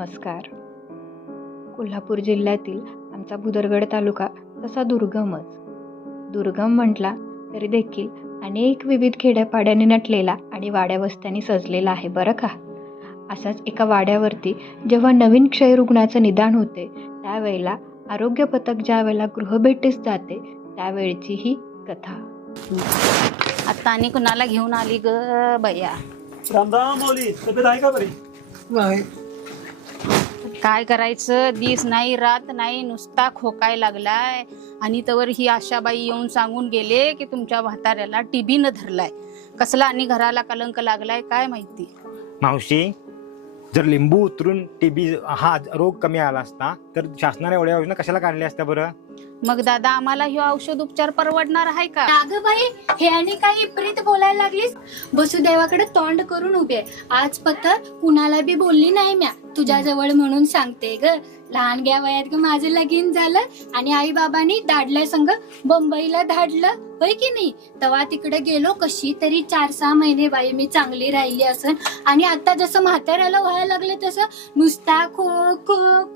नमस्कार. कोल्हापूर जिल्ह्यातील आमचा भुदरगड तालुका तसा दुर्गम म्हटला तरी देखील अनेक विविध खेड्यापाड्यांनी नटलेला आणि वाड्या वस्त्यांनी सजलेला आहे बरं का. असाच एका वाड्यावरती जेव्हा नवीन क्षयरुग्णाचं निदान होते त्यावेळेला आरोग्य पथक ज्या वेळेला गृहभेटीस जाते त्यावेळची ही कथा. आता आणि कुणाला घेऊन आली ग बया. रामराम माऊली, तब्येत आहे का बरी? नाही. काय करायचं, दिस नाही रात नाही, नुसता खोकाय लागलाय. आणि तवर ही आशाबाई येऊन सांगून गेले की तुमच्या म्हाताऱ्याला टीबी न धरलाय. कसला आणि घराला कलंक लागलाय काय माहिती. मावशी, जर लिंबू उतरून टीबी हा रोग कमी आला असता तर शासनाने एवढ्या योजना कशाला काढल्या असत्या बरं? मग दादा आम्हाला हे औषध उपचार परवडणार आहे का? अगं बाई, हे आणि काही विपरीत बोलायला लागलीस. वसुदेवाकडे तोंड करून उभी आहे. आज पत्र कुणाला बी बोलली नाही म्या, तुझ्या जवळ म्हणून सांगते ग. लहान ग्या वयात ग माझं लगीन झालं आणि आई बाबांनी दाडल्या संग बंबईला धाडलं होय की नाही. तेव्हा तिकडे गेलो, कशी तरी 4-6 महिने बाई मी चांगली राहिली असन. आणि आता जसं म्हाताऱ्याला व्हायला लागलं तसं नुसता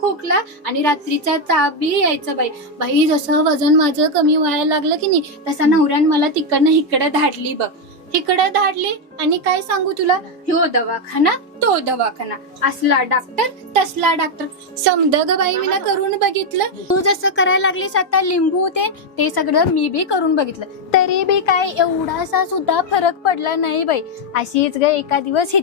खोकला आणि रात्रीचा ताप बी यायचं बाई. बाई जसं वजन माझं कमी व्हायला लागलं की नाही तसा नवऱ्यान मला तिकडनं इकडे धाडली बघ. इकडे धाडली आणि काय सांगू तुला, ह्यो दवाखाना तो दवाखाना, असला डॉक्टर तसला डॉक्टर. समज ग बाई मी ना करून बघितलं. तू जसं करायला लागलीस आता लिंबू ते सगळं मी बी करून बघितलं, तरी बी काय एवढासा सुद्धा फरक पडला नाही बाई. अशीच ग एका दिवस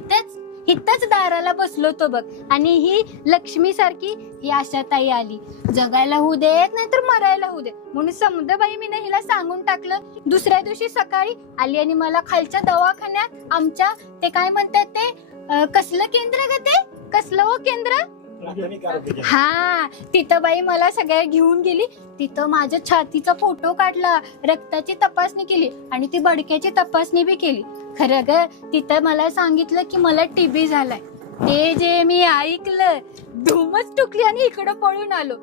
इथंच दाराला बसलो तो बघ. आणि ही लक्ष्मी सारखी ही आशाताई आली. जगायला होऊ देत नाही तर मरायला होऊ दे म्हणून समज बाई मी हिला सांगून टाकलं. दुसऱ्या दिवशी सकाळी आली आणि मला खालच्या दवाखान्यात आमच्या ते काय म्हणतात ते कसलं केंद्र ग, ते कसलं हो केंद्र, हा तिथं बाई मला सगळ्या घेऊन गेली. तिथं माझ्या छातीचा फोटो काढला, रक्ताची तपासणी केली आणि ती बडक्याची तपासणी बी केली. खरं ग तिथं मला सांगितलं की मला टीबी झालाय. ते जे मी ऐकलं धूमच टुकली आणि इकडं पळून आलो.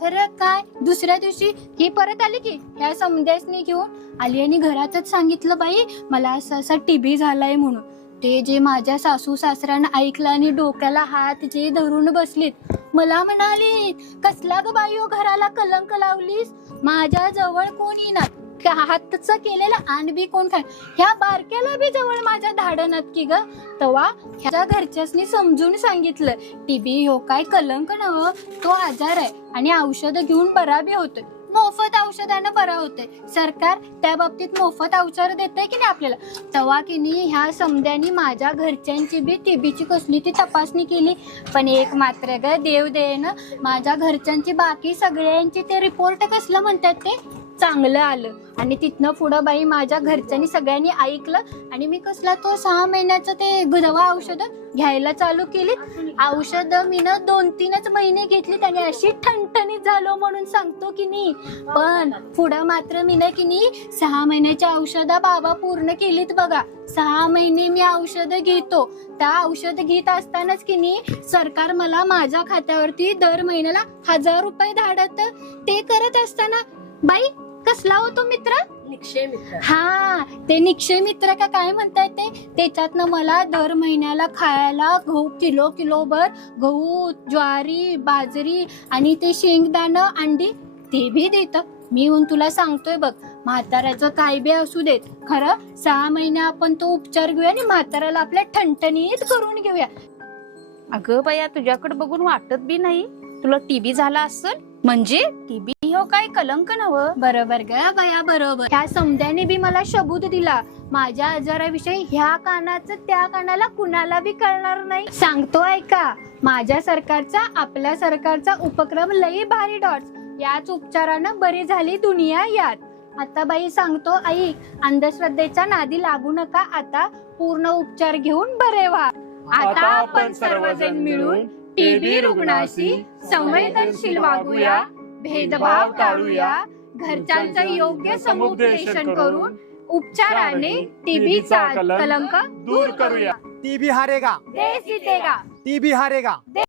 खरं काय दुसऱ्या दिवशी ही परत आली की ह्या समध्यासनी घेऊन आली आणि घरातच सांगितलं बाई मला असा टीबी झालाय म्हणून. ते जे माझ्या सासू सासऱ्यानं ऐकलं आणि डोक्याला हात जे धरून बसलीत, मला म्हणाली कसला ग बाई घराला कलंक लावलीस, माझ्या जवळ कोण येणार, हातच केलेलं आण बी कोण खाय, ह्या बारक्याला बी जवळ माझ्या धाडणात की ग. तेव्हा ह्याच्या घरच्यासनी समजून सांगितलं टीबी हो काय कलंक नव, तो आजार आहे आणि औषध घेऊन बरा बी होतोय. मोफत औषधानं बरा होतोय. सरकार त्या बाबतीत मोफत औषध देतंय की नाही आपल्याला. तेव्हा की नाही ह्या समध्यानी माझ्या घरच्यांची बी टीबीची कसली ती तपासणी केली. पण एक मात्र ग देव देणं, माझ्या घरच्यांची बाकी सगळ्यांची ते रिपोर्ट कसलं म्हणतात ते चांगलं आलं. आणि तिथनं पुढं बाई माझ्या घरच्यांनी सगळ्यांनी ऐकलं आणि मी कसला तो 6 महिन्याचं ते दवा औषध घ्यायला चालू केली. औषध मीनं 2-3च महिने घेतली आणि अशी ठणठणीत झालो म्हणून सांगतो की नाही. पण पुढं मात्र मीनं की नाही 6 महिन्याची औषधं बाबा पूर्ण केलीत बघा. 6 महिने मी औषध घेतो. त्या औषध घेत असतानाच की नाही सरकार मला माझ्या खात्यावरती दर महिन्याला 1000 रुपये धाडत. ते करत असताना बाई कसला होतो मित्र, निक्षय मित्र. हा ते निक्षय मित्र का काय म्हणताय ते, त्याच्यातनं मला दर महिन्याला खायला गहू किलोभर गहू, ज्वारी, बाजरी आणि ते शेंगदाणं, अंडी ते बी देत. मी म्हणून तुला सांगतोय बघ, म्हाताऱ्याचं काय बी असू देत, खरं 6 महिने आपण तो उपचार घेऊया आणि म्हाताऱ्याला आपल्या ठणठणीत करून घेऊया. अगं बया तुझ्याकडे बघून वाटत बी नाही तुला टीबी झाला असेल. म्हणजे टीबी हो काय कलंक नव. बरोबर ग बया बरोबर. ह्या समध्याने बी मला शबूत दिला. माझ्या आजाराविषयी ह्या कानाचं त्या कानाला कुणाला बी कळणार नाही. सांगतो ऐका, माझ्या सरकारचा आपल्या सरकारचा उपक्रम लई भारी डॉट्स. याच उपचारानं बरी झाली दुनिया यात. आता बाई सांगतो ऐक, अंधश्रद्धेच्या नादी लागू नका. आता पूर्ण उपचार घेऊन बरे व्हा. आता आपण सर्वजण मिळून टीबी रुग्णाशी संवेदनशील वागूया, भेदभाव टाळूया, घरच्यांचं योग्य समुपदेशन करून उपचाराने टीबीचा कलंक दूर करूया. टीबी हारेगा, देश जितेगा. टीबी हारेगा.